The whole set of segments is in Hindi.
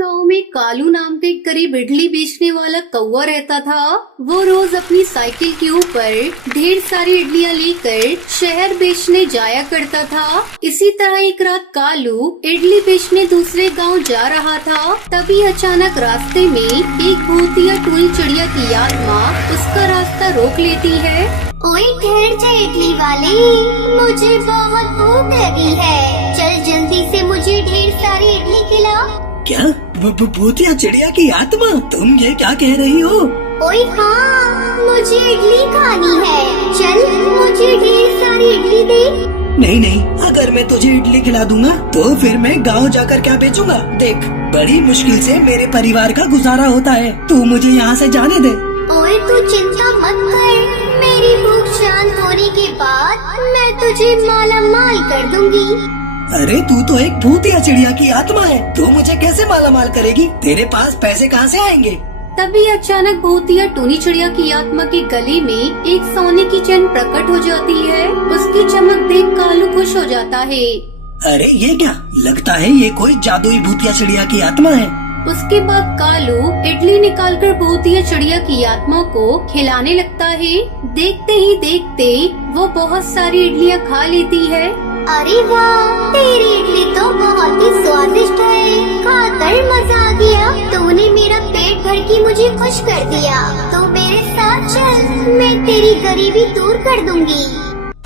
गांव में कालू नाम का एक गरीब इडली बेचने वाला कौवा रहता था। वो रोज अपनी साइकिल के ऊपर ढेर सारी इडलियां लेकर शहर बेचने जाया करता था। इसी तरह एक रात कालू इडली बेचने दूसरे गांव जा रहा था। तभी अचानक रास्ते में एक भूतिया टूनी चिड़िया की आत्मा उसका रास्ता रोक लेती है। ओए ठहर जा इडली वाले, मुझे बहुत भूख लगी है। चल जल्दी से मुझे ढेर सारी इडली खिला। क्या भूतिया चिड़िया की आत्मा, तुम ये क्या कह रही हो? ओए हाँ, मुझे इडली खानी है। चल मुझे ढेर सारी इडली दे। नहीं नहीं, अगर मैं तुझे इडली खिला दूंगा तो फिर मैं गांव जाकर क्या बेचूंगा? देख, बड़ी मुश्किल से मेरे परिवार का गुजारा होता है, तू मुझे यहाँ से जाने दे। ओए तू चिंता मत कर, मेरी भूख शांत होने के बाद मैं तुझे माला माल कर दूंगी। अरे तू तो एक भूतिया चिड़िया की आत्मा है, तू मुझे कैसे माला माल करेगी? तेरे पास पैसे कहाँ से आएंगे? तभी अचानक भूतिया टूनी चिड़िया की आत्मा के गले में एक सोने की चैन प्रकट हो जाती है। उसकी चमक देख कालू खुश हो जाता है। अरे ये क्या, लगता है ये कोई जादुई भूतिया चिड़िया की आत्मा है। उसके बाद कालू इडली निकालकर भूतिया चिड़िया की आत्मा को खिलाने लगता है। देखते ही देखते वो बहुत सारी इडलियां खा लेती है। अरे वाह, तेरी इडली तो बहुत ही स्वादिष्ट है। खाकर मजा आ गया। तूने मेरा पेट भर के मुझे खुश कर दिया। तो मेरे साथ चल, मैं तेरी गरीबी दूर कर दूंगी।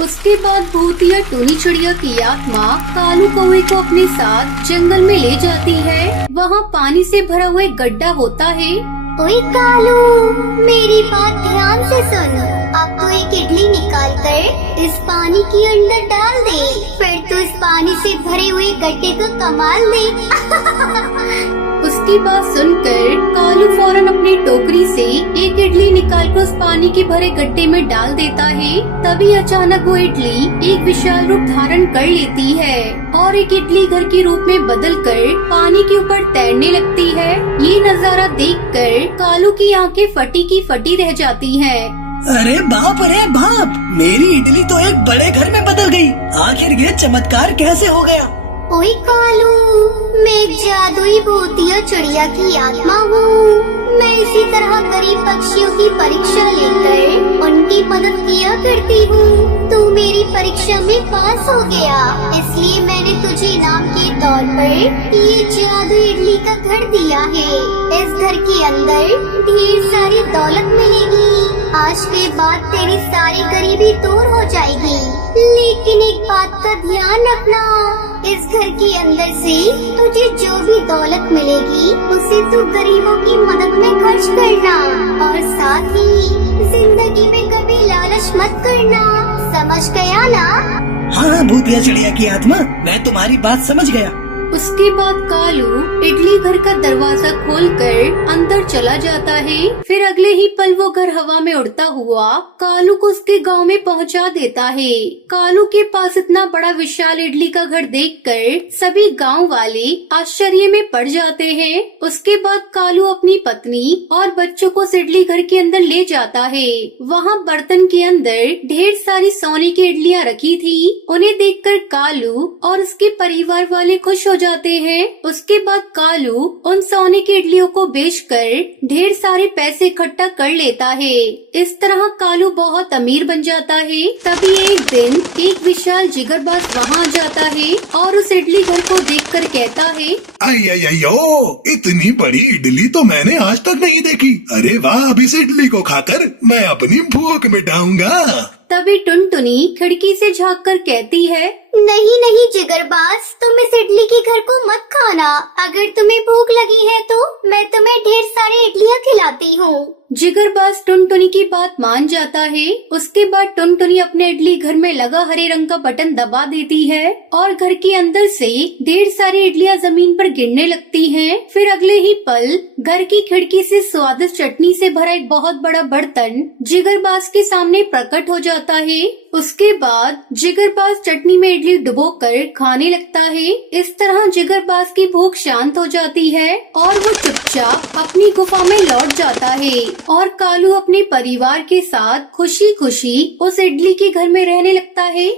उसके बाद भूतिया टूनी चिड़िया की आत्मा कालू कौवे को अपने साथ जंगल में ले जाती है। वहाँ पानी से भरा हुआ एक गड्ढा होता है। ओए कालू, मेरी बात ध्यान से सुन। अब तू एक इडली निकाल कर इस पानी के अंदर डाल दे, फिर तू इस पानी से भरे हुए गड्ढे का कमाल दे। उसकी बात सुनकर कालू फौरन अपनी टोकरी से एक इडली निकालकर उस पानी के भरे गड्ढे में डाल देता है। तभी अचानक वो इडली एक विशाल रूप धारण कर लेती है और एक इडली घर के रूप में बदलकर पानी के ऊपर तैरने लगती है। ये नजारा देखकर कालू की आंखें फटी की फटी रह जाती हैं। अरे बाप, मेरी इडली तो एक बड़े घर में बदल गई। आखिर ये चमत्कार कैसे हो गया? ओए कालू, मैं एक जादुई भूतिया चिड़िया की आत्मा हूँ। मैं इसी तरह गरीब पक्षियों की परीक्षा लेकर उनकी मदद किया करती हूँ। तू मेरी परीक्षा में पास हो गया, इसलिए मैंने तुझे इनाम के तौर पर ये जादुई इडली का घर दिया है। इस घर के अंदर ढेर सारी दौलत मिलेगी। आज के बाद तेरी सारी गरीबी दूर हो जाएगी। लेकिन एक बात का ध्यान रखना, इस घर के अंदर से तुझे जो भी दौलत मिलेगी उसे तू गरीबों की मदद में खर्च करना, और साथ ही जिंदगी में कभी लालच मत करना। समझ गया ना? हाँ भूतिया चिड़िया की आत्मा, मैं तुम्हारी बात समझ गया। उसके बाद कालू इडली घर का दरवाजा खोलकर अंदर चला जाता है। फिर अगले ही पल वो घर हवा में उड़ता हुआ कालू को उसके गांव में पहुंचा देता है। कालू के पास इतना बड़ा विशाल इडली का घर देखकर सभी गांव वाले आश्चर्य में पड़ जाते हैं। उसके बाद कालू अपनी पत्नी और बच्चों को उस इडली घर के अंदर ले जाता है। वहाँ बर्तन के अंदर ढेर सारी सोने की इडलियां रखी थी। उन्हें देखकर कालू और उसके परिवार वाले खुश हो जाते हैं। उसके बाद कालू उन सोने की इडलियों को बेचकर ढेर सारे पैसे इकट्ठा कर लेता है। इस तरह कालू बहुत अमीर बन जाता है। तभी एक दिन एक विशाल जिगरबाज वहाँ आ जाता है और उस इडली घर को देखकर कहता है, अयो, इतनी बड़ी इडली तो मैंने आज तक नहीं देखी। अरे वाह, अब इस इडली को खाकर मैं अपनी भूख मिटाऊंगा। तभी टुनटुनी खिड़की से झांककर कहती है, नहीं नहीं जिगरबाज, तुम इस इडली के घर को मत खाना। अगर तुम्हें भूख लगी है तो मैं तुम्हें ढेर सारी इडलियां खिलाती हूँ। जिगरबाज टुनटुनी की बात मान जाता है। उसके बाद टुनटुनी अपने इडली घर में लगा हरे रंग का बटन दबा देती है और घर के अंदर से ढेर सारी इडलियां जमीन पर गिरने लगती हैं। फिर अगले ही पल घर की खिड़की से स्वादिष्ट चटनी से भरा एक बहुत बड़ा बर्तन जिगरबाज के सामने प्रकट हो जाता है। उसके बाद जिगरबाज चटनी में इडली डुबोकर खाने लगता है। इस तरह जिगरबाज की भूख शांत हो जाती है और वो चुपचाप अपनी गुफा में लौट जाता है और कालू अपने परिवार के साथ खुशी खुशी उस इडली के घर में रहने लगता है।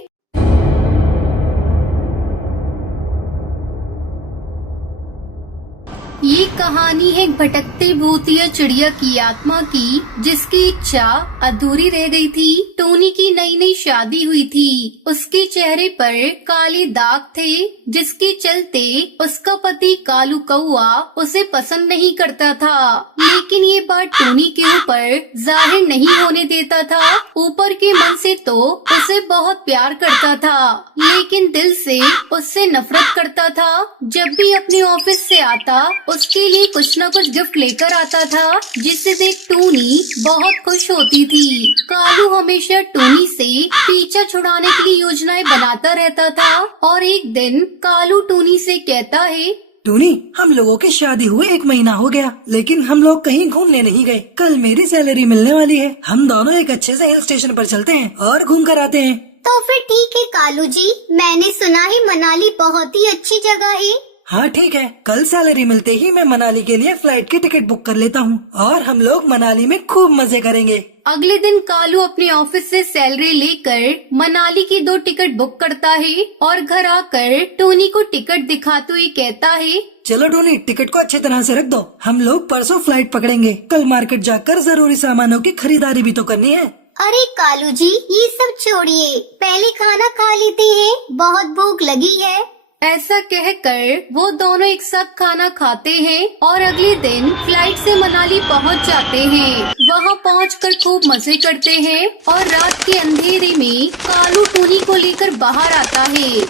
ये कहानी है एक भटकते भूतिया चिड़िया की आत्मा की, जिसकी इच्छा अधूरी रह गई थी। टोनी की नई नई शादी हुई थी। उसके चेहरे पर काले दाग थे, जिसके चलते उसका पति कालू कौआ उसे पसंद नहीं करता था। लेकिन ये बात टोनी के ऊपर जाहिर नहीं होने देता था। ऊपर के मन से तो उसे बहुत प्यार करता था, लेकिन दिल से उससे नफरत करता था। जब भी अपने ऑफिस से आता उसके लिए कुछ न कुछ गिफ्ट लेकर आता था, जिसे देख टोनी बहुत खुश होती थी। कालू हमेशा टोनी से पीछा छुड़ाने के लिए योजनाएं बनाता रहता था और एक दिन कालू टोनी से कहता है, टोनी, हम लोगों की शादी हुए 1 महीना हो गया, लेकिन हम लोग कहीं घूमने नहीं गए। कल मेरी सैलरी मिलने वाली है, हम दोनों एक अच्छे से हिल स्टेशन पर चलते हैं और घूम कर आते हैं। तो फिर ठीक है कालू जी, मैंने सुना है मनाली बहुत ही अच्छी जगह है। हाँ ठीक है, कल सैलरी मिलते ही मैं मनाली के लिए फ्लाइट की टिकट बुक कर लेता हूँ और हम लोग मनाली में खूब मजे करेंगे। अगले दिन कालू अपने ऑफिस से सैलरी लेकर मनाली की 2 टिकट बुक करता है और घर आकर टोनी को टिकट दिखाते हुए कहता है, चलो टोनी, टिकट को अच्छी तरह से रख दो, हम लोग परसों फ्लाइट पकड़ेंगे। कल मार्केट जाकर जरूरी सामानों की खरीदारी भी तो करनी है। अरे कालू जी, ये सब छोड़िए, पहले खाना खा लेते हैं, बहुत भूख लगी है। ऐसा कहकर वो दोनों एक साथ खाना खाते हैं और अगले दिन फ्लाइट से मनाली पहुंच जाते हैं। वहां पहुंचकर खूब मजे करते हैं और रात के अंधेरे में कालू टोनी को लेकर बाहर आता है।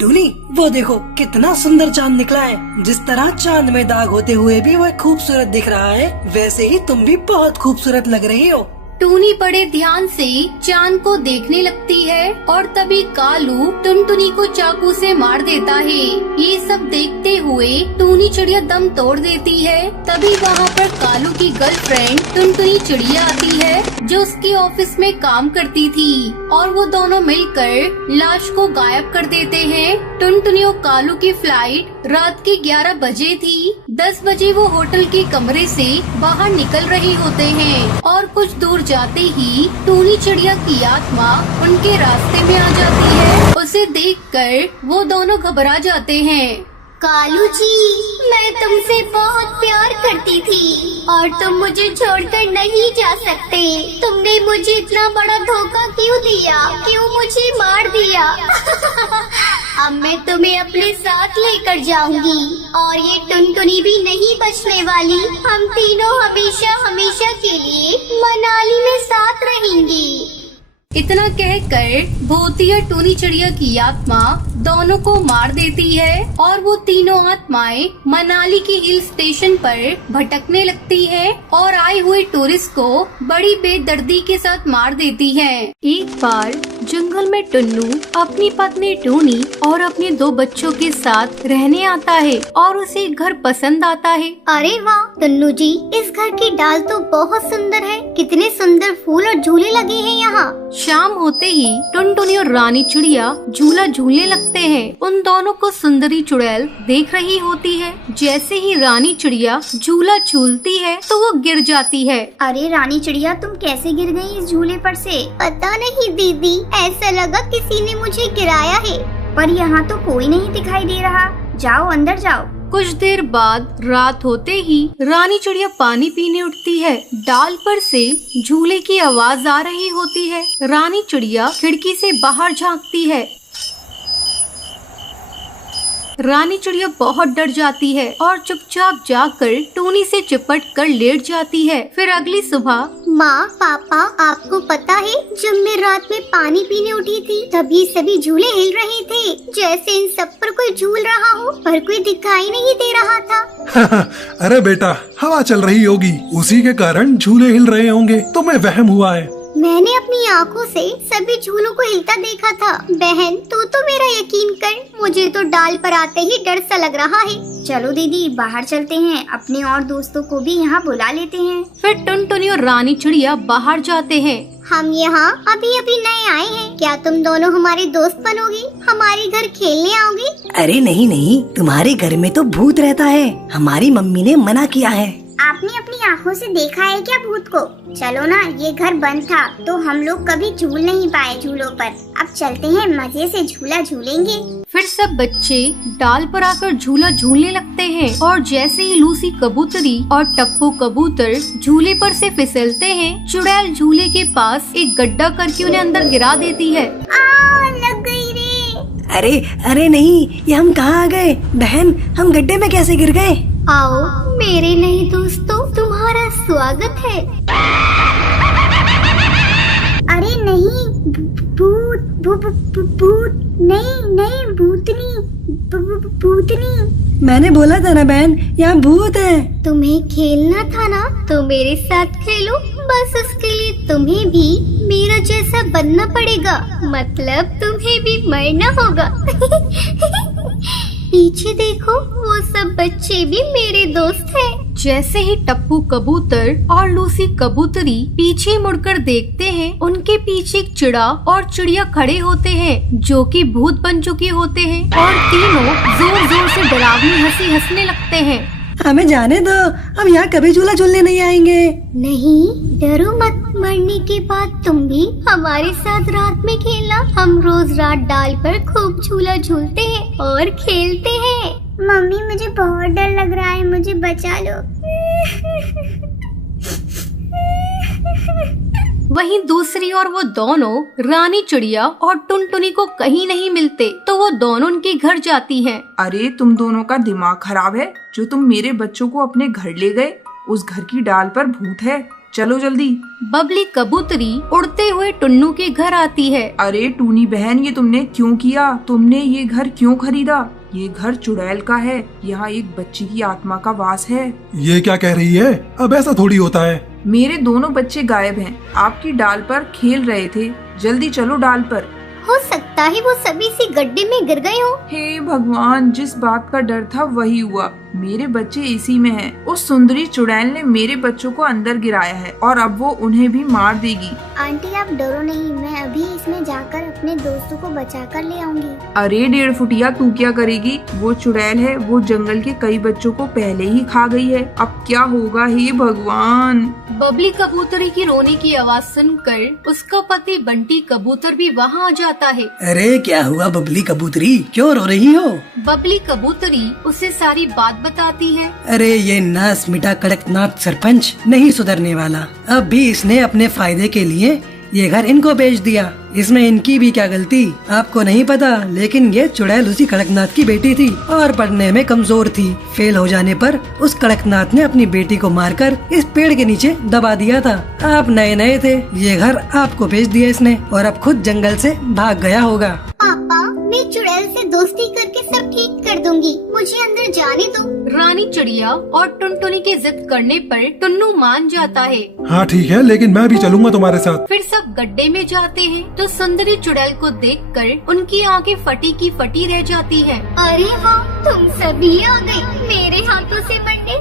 टोनी, वो देखो कितना सुंदर चांद निकला है। जिस तरह चांद में दाग होते हुए भी वह खूबसूरत दिख रहा है, वैसे ही तुम भी बहुत खूबसूरत लग रही हो। टोनी बड़े ध्यान से चांद को देखने लगती है और तभी कालू टुनटुनी को चाकू से मार देता है। ये सब देखते हुए टोनी चिड़िया दम तोड़ देती है। तभी वहाँ पर कालू की गर्लफ्रेंड टुनटुनी चिड़िया आती है, जो उसके ऑफिस में काम करती थी, और वो दोनों मिलकर लाश को गायब कर देते हैं। टुनटुनी और कालू की फ्लाइट रात के 11 बजे थी। 10 बजे वो होटल के कमरे से बाहर निकल रहे होते हैं और कुछ दूर जाते ही टोनी चिड़िया की आत्मा उनके रास्ते में आ जाती है। उसे देखकर वो दोनों घबरा जाते हैं। कालू जी, मैं तुमसे बहुत प्यार करती थी और तुम मुझे छोड़कर नहीं जा सकते। तुमने मुझे इतना बड़ा धोखा क्यों दिया? क्यों मुझे मार दिया? अब मैं तुम्हें अपने साथ लेकर जाऊंगी और ये टुनटुनी भी नहीं बचने वाली। हम तीनों हमेशा हमेशा के लिए मनाली में साथ रहेंगी। इतना कहकर भूतिया टोनी चिड़िया की आत्मा दोनों को मार देती है और वो तीनों आत्माएं मनाली के हिल स्टेशन पर भटकने लगती है और आए हुए टूरिस्ट को बड़ी बेदर्दी के साथ मार देती है। एक बार जंगल में टुन्नू अपनी पत्नी टोनी और अपने 2 बच्चों के साथ रहने आता है और उसे घर पसंद आता है। अरे वाह टुन्नू जी, इस घर की डाल तो बहुत सुंदर है। कितने सुंदर फूल और झूले लगे हैं यहाँ। शाम होते ही टुनटुनी और रानी चिड़िया झूला झूलने लगते हैं। उन दोनों को सुंदरी चुड़ैल देख रही होती है। जैसे ही रानी चिड़िया झूला झूलती है तो वो गिर जाती है। अरे रानी चिड़िया, तुम कैसे गिर गई इस झूले पर से? पता नहीं दीदी, ऐसा लगा किसी ने मुझे गिराया है, पर यहाँ तो कोई नहीं दिखाई दे रहा। जाओ अंदर जाओ। कुछ देर बाद रात होते ही रानी चिड़िया पानी पीने उठती है। डाल पर से झूले की आवाज आ रही होती है। रानी चिड़िया खिड़की से बाहर झांकती है। रानी चिड़िया बहुत डर जाती है और चुपचाप जाकर टोनी से चिपट कर लेट जाती है। फिर अगली सुबह, माँ पापा, आपको पता है जब मैं रात में पानी पीने उठी थी तभी सभी झूले हिल रहे थे, जैसे इन सब पर कोई झूल रहा हो, पर कोई दिखाई नहीं दे रहा था। अरे बेटा, हवा चल रही होगी, उसी के कारण झूले हिल रहे होंगे, तुम्हें वहम हुआ है। मैंने अपनी आँखों से सभी झूलों को हिलता देखा था। बहन, तू तो मेरा यकीन कर, मुझे तो डाल पर आते ही डर सा लग रहा है। चलो दीदी, बाहर चलते हैं, अपने और दोस्तों को भी यहाँ बुला लेते हैं। फिर टुनटुनी और रानी चिड़िया बाहर जाते हैं। हम यहाँ अभी अभी नए आए हैं, क्या तुम दोनों हमारे दोस्त बनोगे? हमारे घर खेलने आओगे? अरे नहीं नहीं, तुम्हारे घर में तो भूत रहता है, हमारी मम्मी ने मना किया है। आपने अपनी आंखों से देखा है क्या भूत को? चलो ना, ये घर बंद था तो हम लोग कभी झूल नहीं पाए झूलों पर। अब चलते हैं, मजे से झूला झूलेंगे। फिर सब बच्चे डाल पर आकर झूला झूलने लगते हैं और जैसे ही लूसी कबूतरी और टप्पू कबूतर झूले पर से फिसलते हैं, चुड़ैल झूले के पास एक गड्ढा करके उन्हें अंदर गिरा देती है। लग गई रे। अरे अरे नहीं, ये हम कहाँ आ गए? बहन, हम गड्ढे में कैसे गिर गए? आओ मेरे नए दोस्तों, तुम्हारा स्वागत है। अरे नहीं, भूत भूत नहीं भूतनी भूतनी। मैंने बोला था ना बहन, यहाँ भूत है। तुम्हें खेलना था ना तो मेरे साथ खेलो, बस उसके लिए तुम्हें भी मेरा जैसा बनना पड़ेगा, मतलब तुम्हें भी मरना होगा। पीछे देखो, वो सब बच्चे भी मेरे दोस्त हैं। जैसे ही टप्पू कबूतर और लूसी कबूतरी पीछे मुड़कर देखते हैं, उनके पीछे एक चिड़ा और चिड़िया खड़े होते हैं जो कि भूत बन चुके होते हैं और तीनों जोर जोर से डरावनी हंसी हंसने लगते हैं। हमें जाने दो, हम यहाँ कभी झूला झूलने नहीं आएंगे। नहीं, डरो मत, मरने के बाद तुम भी हमारे साथ रात में खेलना। हम रोज रात डाल पर खूब झूला झूलते हैं और खेलते हैं। मम्मी, मुझे बहुत डर लग रहा है, मुझे बचा लो। वहीं दूसरी ओर वो दोनों रानी चिड़िया और टुनटुनी को कहीं नहीं मिलते, तो वो दोनों उनके घर जाती हैं। अरे तुम दोनों का दिमाग खराब है, जो तुम मेरे बच्चों को अपने घर ले गए। उस घर की डाल पर भूत है, चलो जल्दी। बबली कबूतरी उड़ते हुए टुन्नू के घर आती है। अरे टूनी बहन, ये तुमने क्यों किया? तुमने ये घर क्यों खरीदा? ये घर चुड़ैल का है, यहाँ एक बच्ची की आत्मा का वास है। ये क्या कह रही है? अब ऐसा थोड़ी होता है। मेरे दोनों बच्चे गायब हैं, आपकी डाल पर खेल रहे थे। जल्दी चलो डाल पर। हो सकता है वो सभी इसी गड्ढे में गिर गए हो। हे भगवान, जिस बात का डर था वही हुआ। मेरे बच्चे इसी में हैं। उस सुंदरी चुड़ैल ने मेरे बच्चों को अंदर गिराया है और अब वो उन्हें भी मार देगी। आंटी आप डरो नहीं, मैं अभी इसमें जाकर अपने दोस्तों को बचा कर ले आऊंगी। अरे 1.5 फुटिया, तू क्या करेगी? वो चुड़ैल है, वो जंगल के कई बच्चों को पहले ही खा गई है। अब क्या होगा? हे भगवान। बबली कबूतरी की रोने की आवाज सुनकर उसका पति बंटी कबूतर भी वहाँ आ जाता है। अरे क्या हुआ बबली कबूतरी, क्यों रो रही हो? बबली कबूतरी उसे सारी बात बताती है। अरे ये नास मिटा कड़कनाथ सरपंच नहीं सुधरने वाला। अब भी इसने अपने फायदे के लिए ये घर इनको बेच दिया। इसमें इनकी भी क्या गलती आपको नहीं पता, लेकिन ये चुड़ैल उसी कड़कनाथ की बेटी थी और पढ़ने में कमजोर थी। फेल हो जाने पर उस कड़कनाथ ने अपनी बेटी को मारकर इस पेड़ के नीचे दबा दिया था। आप नए नए थे, ये घर आपको बेच दिया इसने और अब खुद जंगल से भाग गया होगा। पापा, मैं चुड़ैल से दोस्ती करके सब ठीक कर दूंगी, मुझे अंदर जाने दो। रानी चिड़िया और टुनटुनी के जिद करने पर टुन्नू मान जाता है। हाँ ठीक है, लेकिन मैं भी चलूंगा तुम्हारे साथ। फिर सब गड्ढे में जाते हैं तो सुंदरी चुड़ैल को देखकर उनकी आंखें फटी की फटी रह जाती हैं। अरे वाह, तुम सभी आ गए मेरे हाथों से बनने।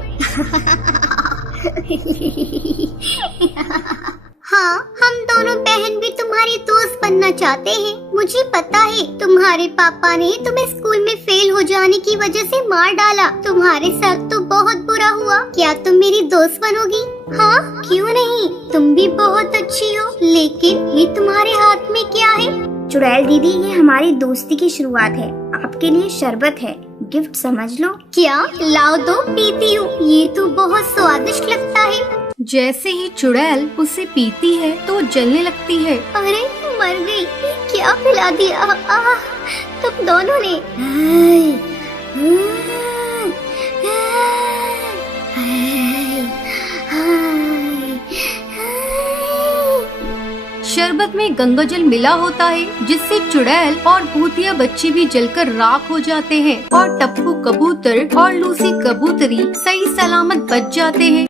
हाँ, हम दोनों बहन भी तुम्हारी दोस्त बनना चाहते हैं। मुझे पता है तुम्हारे पापा ने तुम्हें स्कूल में फेल हो जाने की वजह से मार डाला। तुम्हारे साथ तो बहुत बुरा हुआ। क्या तुम मेरी दोस्त बनोगी? हाँ, क्यों नहीं, तुम भी बहुत अच्छी हो। लेकिन ये तुम्हारे हाथ में क्या है? चुड़ैल दीदी, ये हमारी दोस्ती की शुरुआत है। आपके लिए शरबत है, गिफ्ट समझ लो। क्या? लाओ दो, पीती हूँ। ये तो बहुत स्वादिष्ट लगता है। जैसे ही चुड़ैल उसे पीती है तो जलने लगती है। अरे मर गई, क्या पिला दिया तुम दोनों ने? शरबत में गंगाजल मिला होता है, जिससे चुड़ैल और भूतिया बच्चे भी जलकर राख हो जाते हैं और टप्पू कबूतर और लूसी कबूतरी सही सलामत बच जाते हैं।